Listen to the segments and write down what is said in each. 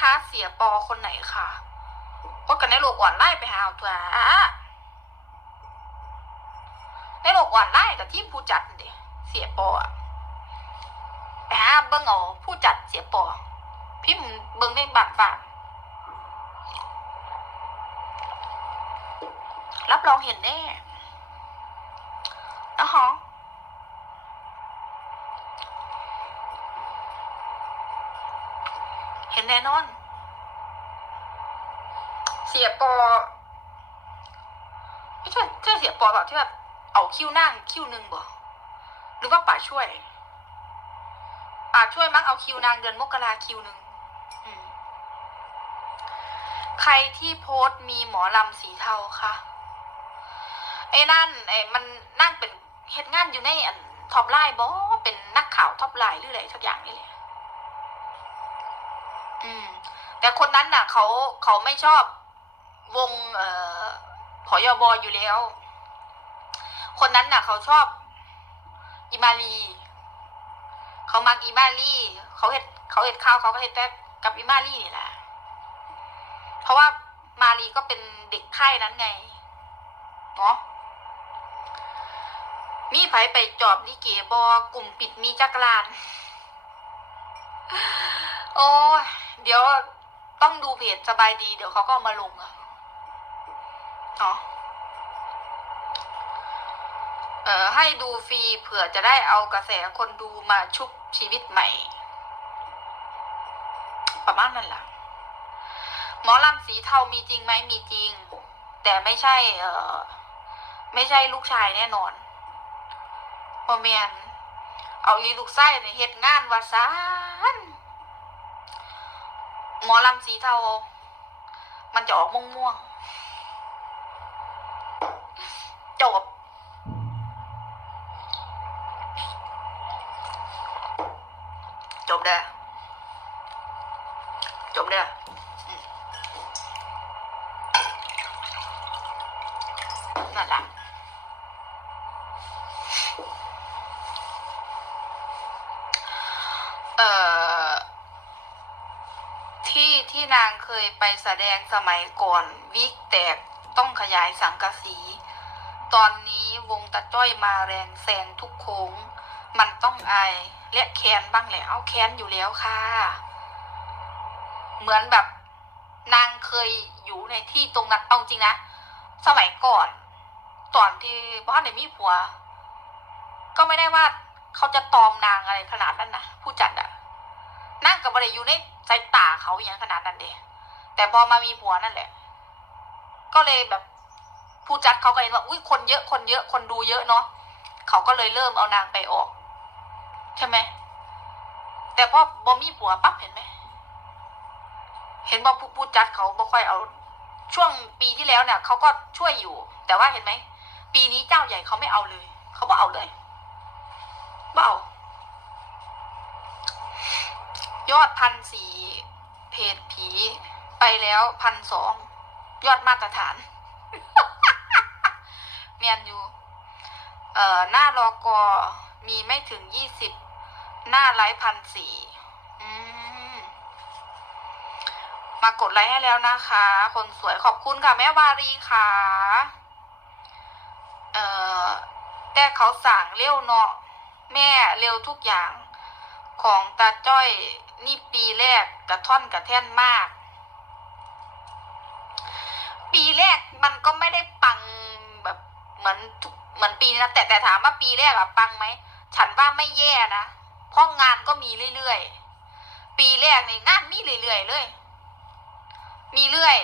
คะเสียปอคนไหนคะพดกันในโลกออนไลน์ไปหาเอาตัวอะในโลกออนไลน์กับที่ผู้จัดเดเสียปอไปหาเบิ้งเอาผู้จัดเสียปอพิมพ์เบิ้งในบัตรฝากรับรองเห็นแน่นะฮะเห็ นแน่นอน เสียปอไม่ใช่ใช่เสียปอแบบที่แบบเอาคิ้วนั่งคิ้วหนึ่งบ่หรือว่าป่าช่วยป่าช่วยมั้งเอาคิวนางเดือนมกราคิวหนึ่งใครที่โพสต์มีหมอลำสีเทาคะไอ้นั่นไอ้มันนั่งเป็นเฮ็ดงานอยู่ในอันท็อปไลน์บอเป็นนักข่าวท็อปไลน์หรืออะไรสักอย่างนี่แหละ อืม แต่คนนั้นน่ะเขาเขาไม่ชอบวง เอ่อผอยบอยู่แล้ว คนนั้นน่ะ เขาชอบอิมาลีเขามักอิมาลีเขาเห็ดเขาเห็ดข้าวเขาก็เห็ดแต่กับอิมาลีนี่แหละเพราะว่ามาลีก็เป็นเด็กค่ายนั้นไงเนาะมีไผไปจอบลิเกบอกลุ่มปิดมีจักรลาน โอ้ยเดี๋ยวต้องดูเพจสบายดี เดี๋ยวเขาก็เอามาลงอะเนาะเอ่อให้ดูฟรีเผื่อจะได้เอากระแสคนดูมาชุบชีวิตใหม่ ประมาณนั้นแหละหมอลำสีเทามีจริงไหมมีจริง แต่ไม่ใช่ เอ่อ ไม่ใช่ลูกชายแน่นอนโมเมียน เอาอีลูกไส้เนี่ยเฮ็ดงานวาซานหมอลำสีเทา มันจะออกม่วงม่วงๆจบจบเด้อจบเด้ออืมนั่นแหละ ที่นางเคยไปแสดงสมัยก่อน วิกแตกต้องขยายสังกะสี ตอนนี้วงตะจ้อยมาแรงแซงทุกโค้ง มันต้องอายและแค้นบ้างแหละเอาแค้นอยู่แล้วค่ะ เหมือนแบบนางเคยอยู่ในที่ตรงนั้นเอาจริงนะสมัยก่อน ตอนที่บ้านไหนมีผัว ก็ไม่ได้ว่าเขาจะตอมนางอะไรขนาดนั้นนะผู้จัดอะ นั่งกับบริอยู่ในสายตาเขาอย่างขนาดนั้นเดะแต่พอมามีผัวนั่นแหละ ก็เลยแบบผู้จัดเขาก็เห็นว่าอุ้ยคนเยอะคนเยอะคนดูเยอะเนาะเขาก็เลยเริ่มเอานางไปออก ใช่ไหมแต่พอบอมีผัวปั๊บเห็นไหมเห็นบอกผู้ผู้จัดเขาบ่ค่อยเอา ช่วงปีที่แล้วเนี่ยเขาก็ช่วยอยู่ แต่ว่าเห็นไหมปีนี้เจ้าใหญ่เขาไม่เอาเลย เขาบ่เอาเลยบ่เอา ยอดพันสี่เพจผีไปแล้วพันสองยอดมาตรฐานเมียนอยู่เอ่อหน้ารอกอมีไม่ถึงยี่สิบหน้าไลฟ์พันสี่มมากดไลค์ให้แล้วนะคะ คนสวยขอบคุณค่ะ แม่วารีค่ะ เอ่อแต่เขาสั่งเร็วเนาะแม่เร็วทุกอย่าง ของตาจ้อยนี่ปีแรกกระท่อนกระแท่นมาก ปีแรกมันก็ไม่ได้ปังแบบเหมือนทุกเหมือนปีนะแต่แต่ถามว่าปีแรกอะปังไหมฉันว่าไม่แย่นะเพราะงานก็มีเรื่อยๆปีแรกในงานมีเรื่อยๆเลย มีเรื่อย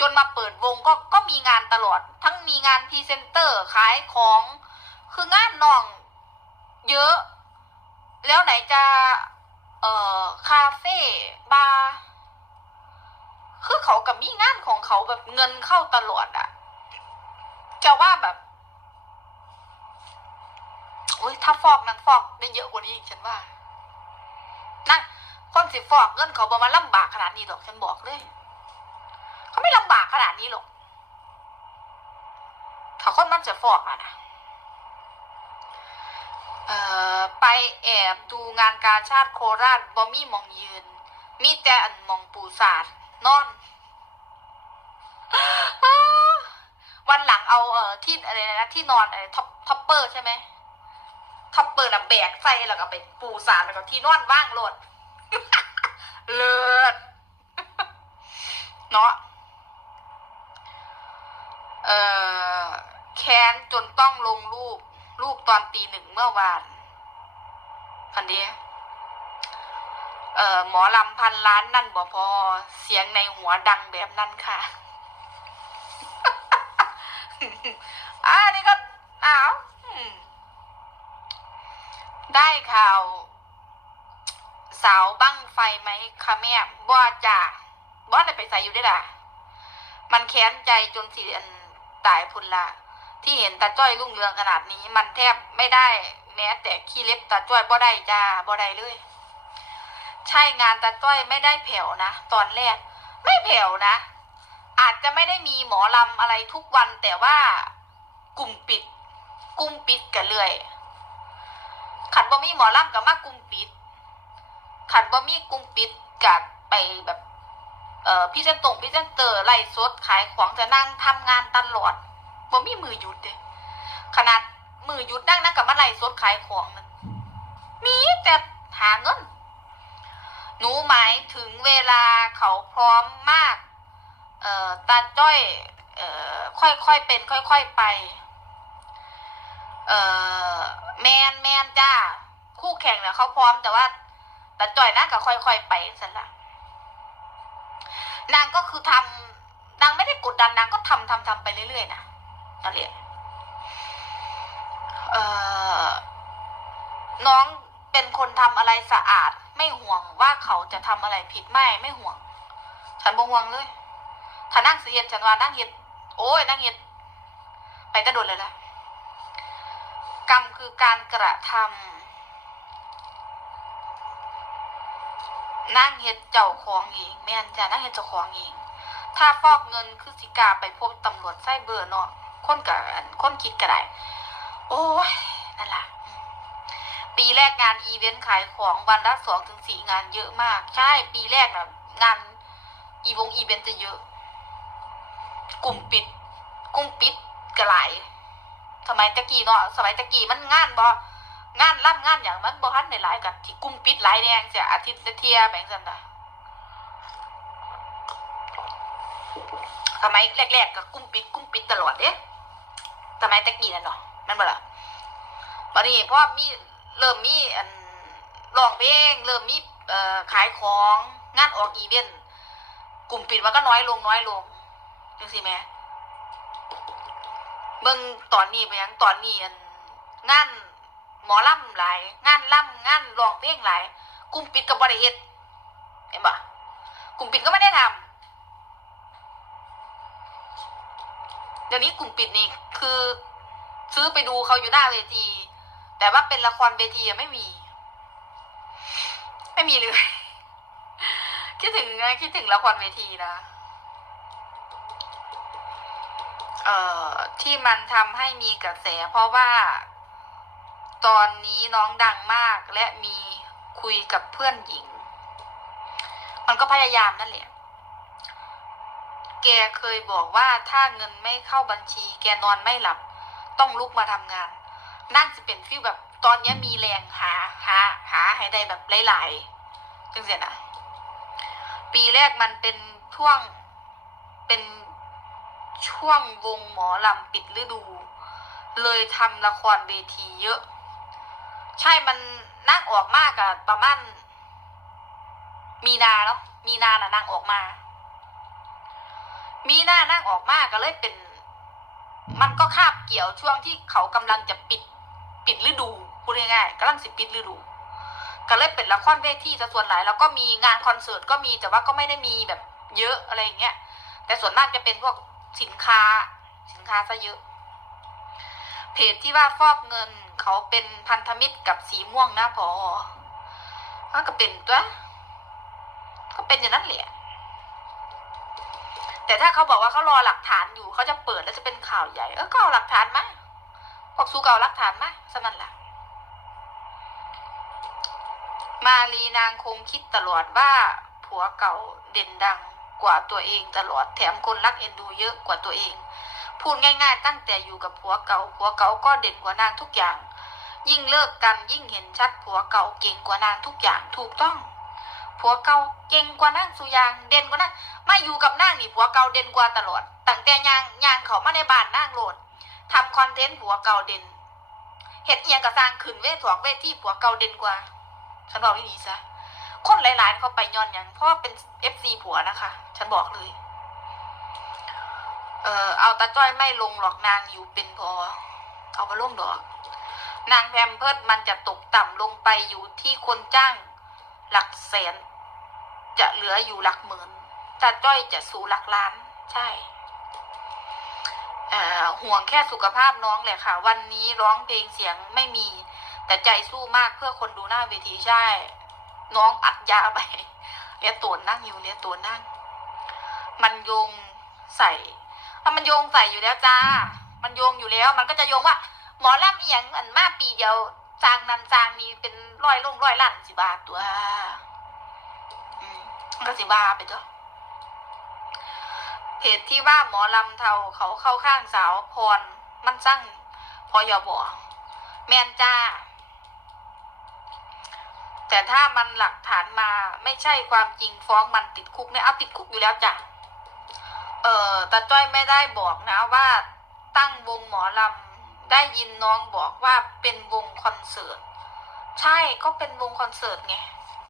จนมาเปิดวงก็ก็มีงานตลอด ทั้งมีงานพรีเซนเตอร์ขายของคืองานน้อง เยอะ แล้วไหนจะ เอ่อ คาเฟ่บาร์คือเขากับมีงานของเขาแบบเงินเข้าตลอดอะจะว่าแบบอ้ยถ้าฟอกนางฟอกได้เยอะกว่านี้อีกฉันว่านั่งคนสิฟอกเงินเขาบอกมาลำบากขนาดนี้หรอกฉันบอกเลย เขาไม่ลำบากขนาดนี้หรอกเขาคนมันจะฟอกอะนะ เอ่อไปแอบดูงานกาชาติโคราชบอมี่มองยืน มีแต่อันมองปูสาดนอน วันหลังเอาเอ่อที่อะไรนะที่นอนอะไรท็อปท็อปเปอร์ใช่ไหมท็อปเปอร์น่ะแบกใส่แล้วก็ไปปูสาดแล้วก็ที่นอนว่างโหลดเลิศเนาะเอ่อแค้นจนต้องลงรูป รูปตอนตีหนึ่งเมื่อวานคันนี้เอ่อหมอลำพันล้านนั่นบ่พอเสียงในหัวดังแบบนั้นค่ะอ่านี่ก็อ้าวได้ข่าว สาวบั้งไฟไหมคะแม่บ่จ่าบ่ได้ไปใส่อยู่ได้ล่ะ มันแค้นใจจนสิอันตายพุนละ ที่เห็นตาจ้อยรุ่งเรืองขนาดนี้ มันแทบไม่ได้ แม้แต่ขี้เล็บตาจ้อยบ่ได้จ้าบ่ได้เลย ใช่งานตาจ้อยไม่ได้แผ่วนะตอนแรก ไม่แผ่วนะ อาจจะไม่ได้มีหมอลำอะไรทุกวันแต่ว่ากลุ่มปิด กลุ่มปิดกันเรื่อยขันบ่มีหมอลำกับมากลุ่มปิด ขันบ่มีกลุ่มปิดกับไปแบบ เอ่อพี่เจนตงพี่เจนเตอร์ไล่สดขายของจะนั่งทำงานตลอด บ่มีมือหยุดเด้ขนาดมือหยุดนั่งนั่งกับมาไล่สดขายของนั่นมีแต่หาเงิน หนูหมายถึงเวลาเขาพร้อมมาก เอ่อตาจ้อยเอ่อค่อยๆเป็น ค่อยๆไป เอ่อแมนแมนจ้า คู่แข่งเนี่ยเขาพร้อมแต่ว่าตาจ้อยน่าก็ค่อยๆไปสันละนางก็คือทำนางไม่ได้กดดันนางก็ทำทำทำไปเรื่อยๆนะ นั่นแหละเอ่อน้องเป็นคนทำอะไรสะอาด ไม่ห่วงว่าเขาจะทำอะไรผิดไม่ไม่ห่วง ฉันบ่ห่วงเลยถ้านั่งเสียดฉันว่านั่งเห็ดโอ้ยนั่งเห็ดไปกระโดดเลยล่ะกรรมคือการกระทำนั่งเห็ดเจ้าของเองแม่นจ้ะนั่งเห็ดเจ้าของเองถ้าฟอกเงินคือสิกาไปพบตำรวจไส้เบอร์เนาะ คนกับคนคิดก็ได้โอ้ยนั่นล่ะปีแรกงานอีเวนต์ขายของวันละสองถึงสี่งานเยอะมาก ใช่ปีแรกนะงานอีวงอีเวนต์จะเยอะ กลุ่มปิดกลุ่มปิดกระไหลายสมัยตะกี้เนาะสมัยตะกี้มันงานบ่งานรับงานอย่างมันบ่ทันได้หลายกับที่กลุ่มปิดหลายแดงจะอาทิตย์ละเทียแบ่งสันนะสมัยแรกๆกับกลุ่มปิดกลุ่มปิดตลอดเด้ สมัยตะกี้นั่นเนาะมันบ่ล่ะบัดนี้เพราะมีเริ่มมีอันร้องเพลงเริ่มมีเอ่อขายของงานออกอีเวนต์กลุ่มปิดมันก็น้อยลงน้อยลงจังซี่แหม่เบิ่งตอนนี้ไปยังตอนนี้อันงานหมอลำหลาย งานล่ำงานร้องเพลงหลายกลุ่มปิดก็บ่ได้เฮ็ดเห็นบ่กลุ่มปิดก็ไม่ได้ทำ เดี๋ยวนี้กลุ่มปิดนี่คือ ซื้อไปดูเขาอยู่หน้าเวที แต่ว่าเป็นละครเวทีอะไม่มี ไม่มีเลย คิดถึงคิดถึงละครเวทีนะเอ่อที่มันทำให้มีกระแส เพราะว่า ตอนนี้น้องดังมากและมีคุยกับเพื่อนหญิง มันก็พยายามนั่นแหละ กเคยบอกว่าถ้าเงินไม่เข้าบัญชี แกนอนไม่หลับ ต้องลุกมาทำงาน นั่นจะเป็นฟีลแบบตอนนี้มีแรงหาหาหาให้ได้แบบหลายๆจังเสียนะปีแรกมันเป็นช่วงเป็นช่วงวงหมอลำปิดฤดู เลยทำละครเวทีเยอะ ใช่มันนั่งออกมากอะประมาณมีนาเนาะมีนาน่ะนั่งออกมา มีหน้านั่งออกมาก็เลยเป็น มันก็คาบเกี่ยวช่วงที่เขากำลังจะปิดปิดฤดูพูดง่ายๆกำลังสิปิดฤดู ก็เลยเป็นละครเวทีซะส่วนหลาย แล้วก็มีงานคอนเสิร์ตก็มีแต่ว่าก็ไม่ได้มีแบบเยอะอะไรอย่างเงี้ยแต่ส่วนมากจะเป็นพวกสินค้าสินค้าซะเยอะ เพจที่ว่าฟอกเงินเขาเป็นพันธมิตรกับสีม่วงนะพอก็เป็นตัวก็เป็นอย่างนั้นแหละ แต่ถ้าเขาบอกว่าเขารอหลักฐานอยู่เขาจะเปิดแล้วจะเป็นข่าวใหญ่ เออก็เอาหลักฐานมาพวกสู้ก็เอาหลักฐานมาสนั่นแหละมารีนางคงคิดตลอดว่าผัวเก่าเด่นดังกว่าตัวเองตลอดแถมคนรักเอ็นดูเยอะกว่าตัวเอง พูดง่าย ๆ ตั้งแต่อยู่กับผัวเก่าผัวเก่าก็เด่นกว่านางทุกอย่าง ยิ่งเลิกกันยิ่งเห็นชัดผัวเก่าเก่งกว่านางทุกอย่างถูกต้อง ผัวเก่าเก่งกว่านางสุยาง เด่นกว่านางไม่อยู่กับนางนี่ผัวเก่าเด่นกว่าตลอดตั้งแต่ยางยางเขามาในบ้านนางโหลดทำคอนเทนต์ผัวเก่าเด่นเห็ดเอียงกับสร้างขึ้นเวทถวงเวทที่ผัวเก่าเด่นกว่าฉันบอกไม่ดีซะคนหลายๆเขาไปย้อนอย่างเพราะว่าเป็นเอฟซีผัวนะคะ ฉันบอกเลย เออเอาตาจ้อยไม่ลงหรอกนางอยู่เป็นพอ เอามาล่มดอก นางแพมเพิร์ดมันจะตกต่ำลงไปอยู่ที่คนจ้าง หลักแสน จะเหลืออยู่หลักหมื่นตาจ้อยจะสู่หลักล้าน ใช่ห่วงแค่สุขภาพน้องแหละค่ะ วันนี้ร้องเพลงเสียงไม่มี แต่ใจสู้มากเพื่อคนดูหน้าเวทีใช่ น้องอัดยาไปเลียตัวนั่งอยู่เลียตัวนั่ง มันโยงใส่อะมันโยงใส่อยู่แล้วจ้า มันโยงอยู่แล้ว มันก็จะโยงว่า หมอลำเอียงอันมาปีเดียว จางนันจางนี้เป็นร้อยลงร้อยล้านสิบาทตัวอืมก็สิบาไปจ้ะเพจที่ว่าหมอลำเทาเขาเข้าข้างสาวพรมันสั่งพอยอบอแมนจ้า แต่ถ้ามันหลักฐานมาไม่ใช่ความจริงฟ้องมันติดคุกเนี่ยเอาติดคุกอยู่แล้วจ้ะเออตาจ้อยไม่ได้บอกนะว่าตั้งวงหมอลำ ได้ยินน้องบอกว่าเป็นวงคอนเสิร์ต ใช่ก็เป็นวงคอนเสิร์ตไง